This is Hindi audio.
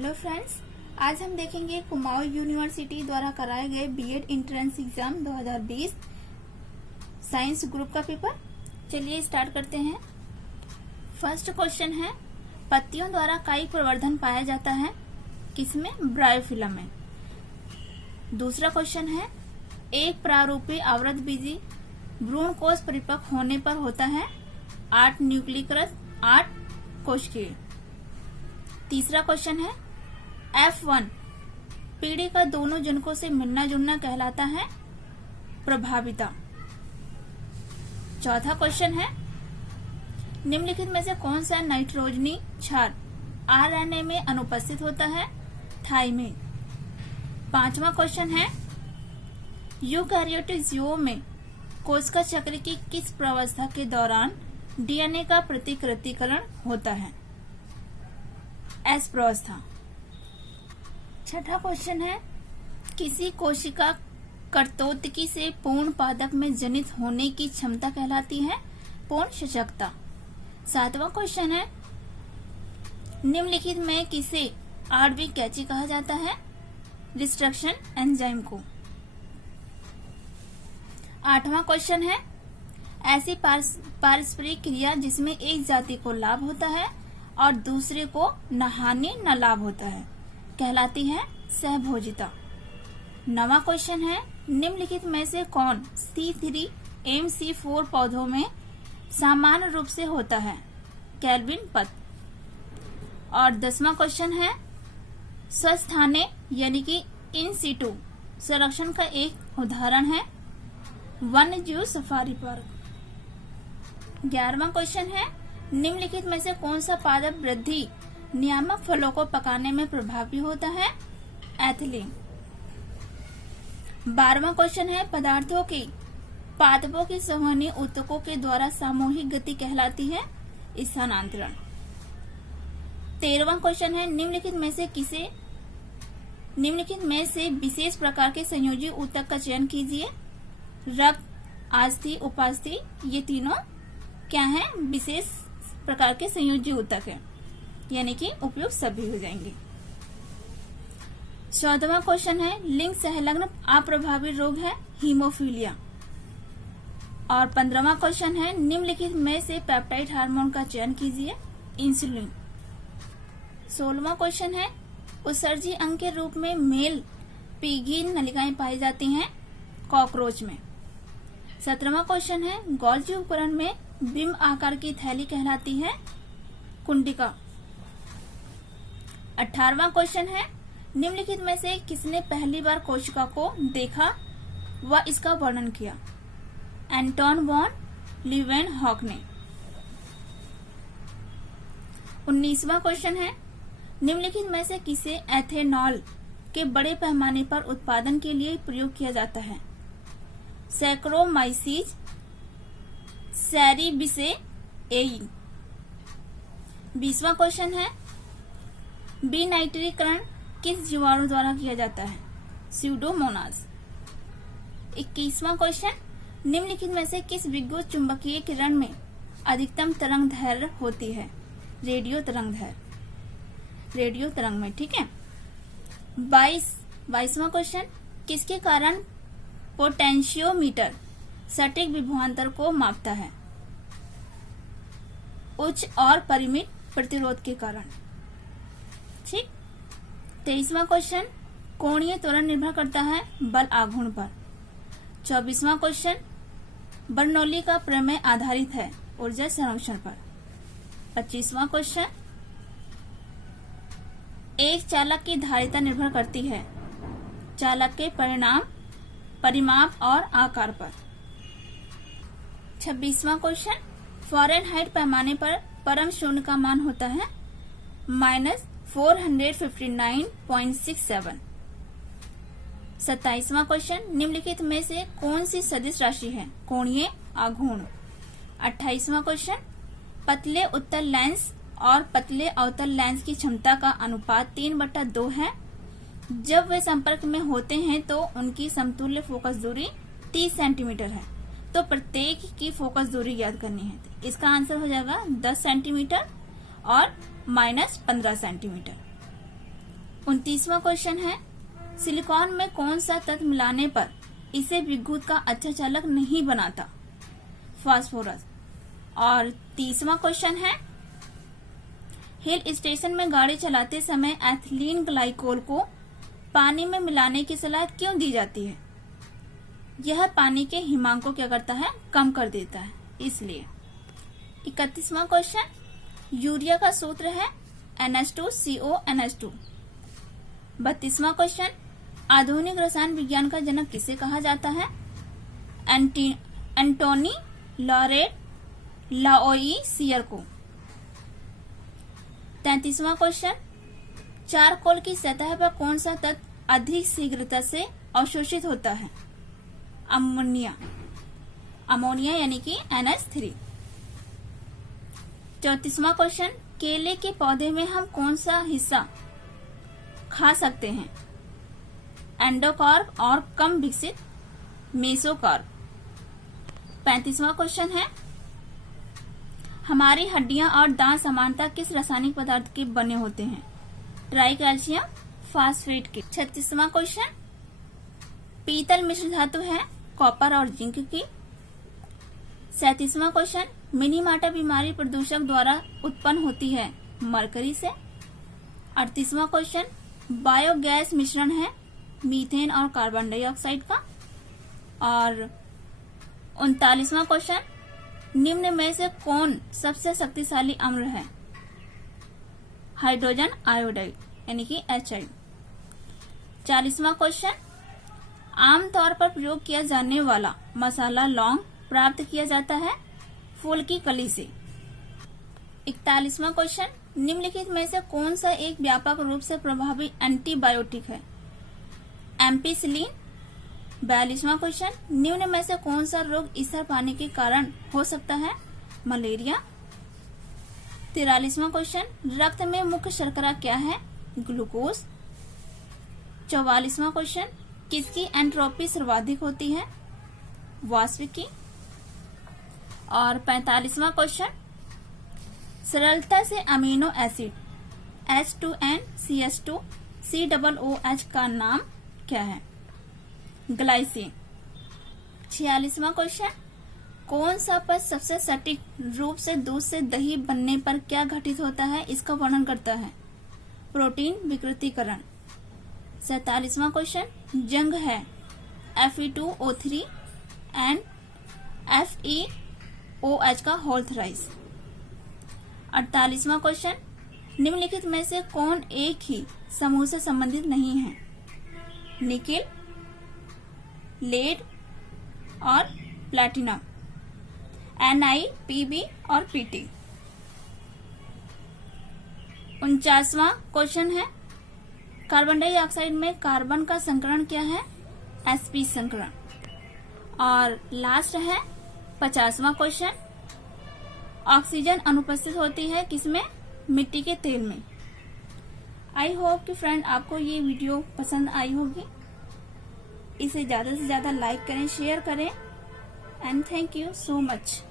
हेलो फ्रेंड्स, आज हम देखेंगे कुमाऊं यूनिवर्सिटी द्वारा कराए गए BEd entrance exam 2020 science group का पेपर। चलिए स्टार्ट करते हैं। फर्स्ट क्वेश्चन है, पत्तियों द्वारा कायिक प्रवर्धन पाया जाता है किसमें? ब्रायोफिलम में। दूसरा क्वेश्चन है, एक प्रारूपी आवृतबीजी भ्रूण कोश परिपक्व होने पर होता है 8 न्यूक्लियकृत 8 कोशिकीय। तीसरा क्वेश्चन है, F1 पीढ़ी का दोनों जनकों से मिलना जुलना कहलाता है प्रभाविता। चौथा क्वेश्चन है, निम्नलिखित में से कौन सा नाइट्रोजनी क्षार आरएनए में अनुपस्थित होता है? थाइमिन। पांचवा क्वेश्चन है, यूकैरियोटिक जीवों में कोशिका चक्र की किस प्रावस्था के दौरान डीएनए का प्रतिकृतिकरण होता है? एस प्रावस्था। छठा क्वेश्चन है, किसी कोशिका कर्तोत्की से पूर्ण पादप में जनित होने की क्षमता कहलाती है पूर्ण सशक्ता। सातवां क्वेश्चन है, निम्नलिखित में किसे आणविक कैची कहा जाता है? डिस्ट्रक्शन एंजाइम को। आठवां क्वेश्चन है, ऐसी पारस्परिक क्रिया जिसमें एक जाति को लाभ होता है और दूसरे को न हानि न लाभ होता है कहलाती है सहभोजिता। नवां क्वेश्चन है, निम्नलिखित में से कौन C3MC4 पौधों में सामान्य रूप से होता है? केल्विन पद। और 10वां क्वेश्चन है, स्वस्थाने यानी कि इन सीटू संरक्षण का एक उदाहरण है वन्यजीव सफारी पार्क। 11वां क्वेश्चन है, निम्नलिखित में से कौन सा पादप वृद्धि नियामक फलों को पकाने में प्रभावी होता है? एथिलीन। 12वां क्वेश्चन है, पदार्थों की पादपों की संवहनी ऊतकों के द्वारा सामूहिक गति कहलाती है स्थानांतरण। 13वां क्वेश्चन है, निम्नलिखित में से विशेष प्रकार के संयोजी ऊतक का चयन कीजिए। रक्त, आस्थि, उपास्थि, ये तीनों क्या है? विशेष प्रकार के संयोजी ऊतक है, यानी कि उपयुक्त सभी हो जाएंगे। 14वां क्वेश्चन है, लिंग सहलग्न अप्रभावी रोग है हीमोफीलिया। और 15वां क्वेश्चन है, निम्नलिखित में से पेप्टाइड हार्मोन का चयन कीजिए। इंसुलिन। 16वां क्वेश्चन है, उत्सर्जी अंग के रूप में मेल पीगी नलिकाएं पाई जाती हैं कॉकरोच में। 17वां क्वेश्चन है, गोल्जी उपकरण में बिंब आकार की थैली कहलाती है कुंडिका। 18वां क्वेश्चन है, निम्नलिखित में से किसने पहली बार कोशिका को देखा व इसका वर्णन किया? एंटोन वॉन लीवेनहॉक ने। 19वां क्वेश्चन है, निम्नलिखित में से किसे एथेनॉल के बड़े पैमाने पर उत्पादन के लिए प्रयोग किया जाता है? सैक्रोमाइसीज सेरिबिसेएई। 20वां क्वेश्चन है, विनाइट्रीकरण किस जीवाणु द्वारा किया जाता है? स्यूडोमोनास। 21वां क्वेश्चन, निम्नलिखित में से किस विद्युत चुंबकीय किरण में अधिकतम तरंग दैर्घ्य होती है? रेडियो तरंग में। ठीक है। 22वां क्वेश्चन, किसके कारण पोटेंशियोमीटर सटीक विभवांतर को मापता है? उच्च और परिमित प्रतिरोध के कारण। ठीक। 23वां क्वेश्चन, कोणीय त्वरण निर्भर करता है बल आघूर्ण पर। 24वां क्वेश्चन, बर्नौली का प्रमेय आधारित है ऊर्जा संरक्षण पर। 25वां क्वेश्चन, एक चालक की धारिता निर्भर करती है चालक के परिमाप और आकार पर। 26वां क्वेश्चन, फ़ारेनहाइट पैमाने पर परम शून्य का मान होता है -459.67। 27वां क्वेश्चन, निम्नलिखित में से कौन सी सदिश राशि है कोणीय आघूर्ण? 28वां क्वेश्चन, पतले उत्तल लेंस और पतले अवतल लेंस की क्षमता का अनुपात 3/2 है। जब वे संपर्क में होते हैं तो उनकी समतुल्य फोकस दूरी 30 सेंटीमीटर है। तो प्रत्येक की फोकस दूरी ज्ञात करनी है। इसका आंसर हो जाएगा 10 सेंटीमीटर और -15 सेंटीमीटर। 29वां क्वेश्चन है, सिलिकॉन में कौन सा तत्व मिलाने पर इसे विद्युत का अच्छा चालक नहीं बनाता? फास्फोरस। और 30वां क्वेश्चन है, हिल स्टेशन में गाड़ी चलाते समय एथिलीन ग्लाइकोल को पानी में मिलाने की सलाह क्यों दी जाती है? यह पानी के हिमांक को क्या करता है? कम कर देता है, इसलिए। 31वां क्वेश्चन, यूरिया का सूत्र है NH2CONH2। 32वां क्वेश्चन, आधुनिक रसायन विज्ञान का जनक किसे कहा जाता है? एंटोनी लॉरेट लाओइसियर को। 33वां क्वेश्चन, चारकोल की सतह पर कौन सा तत्व अधिक शीघ्रता से अवशोषित होता है? अमोनिया यानी कि NH3। 34वां क्वेश्चन, केले के पौधे में हम कौन सा हिस्सा खा सकते हैं? एंडोकार्प और कम विकसित मेसोकार्प। 35वां क्वेश्चन है, हमारी हड्डियां और दांत समानता किस रासायनिक पदार्थ के बने होते हैं? ट्राई कैल्शियम फास्फेट के। 36वां क्वेश्चन, पीतल मिश्र धातु है कॉपर और जिंक की। 37वां क्वेश्चन, मिनीमाटा बीमारी प्रदूषक द्वारा उत्पन्न होती है मरकरी से। 38वां क्वेश्चन, बायोगैस मिश्रण है मीथेन और कार्बन डाइऑक्साइड का। और 39वां क्वेश्चन, निम्न में से कौन सबसे शक्तिशाली अम्ल है? हाइड्रोजन आयोडाइड यानी कि HI। 40वां क्वेश्चन, आमतौर पर प्रयोग किया जाने वाला मसाला लौंग प्राप्त किया जाता है फूल की कली से। 41वां क्वेश्चन, निम्नलिखित में से कौन सा एक व्यापक रूप से प्रभावी एंटीबायोटिक है? एम्पिसिलिन। 42वां क्वेश्चन, निम्न में से कौन सा रोग ईथर पानी के कारण हो सकता है? मलेरिया। 43वां क्वेश्चन, रक्त में मुख्य शर्करा क्या है? ग्लूकोज। 44वां क्वेश्चन, किसकी एंट्रोपी सर्वाधिक होती है? वाष्प की। और 45वां क्वेश्चन, सरलता से अमीनो एसिड H2NCH2 COOH का नाम क्या है? ग्लाइसिन। 46वां क्वेश्चन, कौन सा पद सबसे सटीक रूप से दूध से दही बनने पर क्या घटित होता है इसका वर्णन करता है? प्रोटीन विकृतीकरण। 47वां क्वेश्चन, जंग है Fe2O3 एंड FeOH का होल थ्राइस। 48वां क्वेश्चन, निम्नलिखित में से कौन एक ही समूह से संबंधित नहीं है? निकेल, लेड और प्लैटिनम। Ni, Pb और Pt। 49वां क्वेश्चन है, कार्बन डाइऑक्साइड में कार्बन का संकरण क्या है? sp संकरण। और लास्ट है 50वां क्वेश्चन, ऑक्सीजन अनुपस्थित होती है किसमें? मिट्टी के तेल में। आई होप कि फ्रेंड आपको ये वीडियो पसंद आई होगी। इसे ज्यादा से ज्यादा लाइक करें, शेयर करें and thank you so much.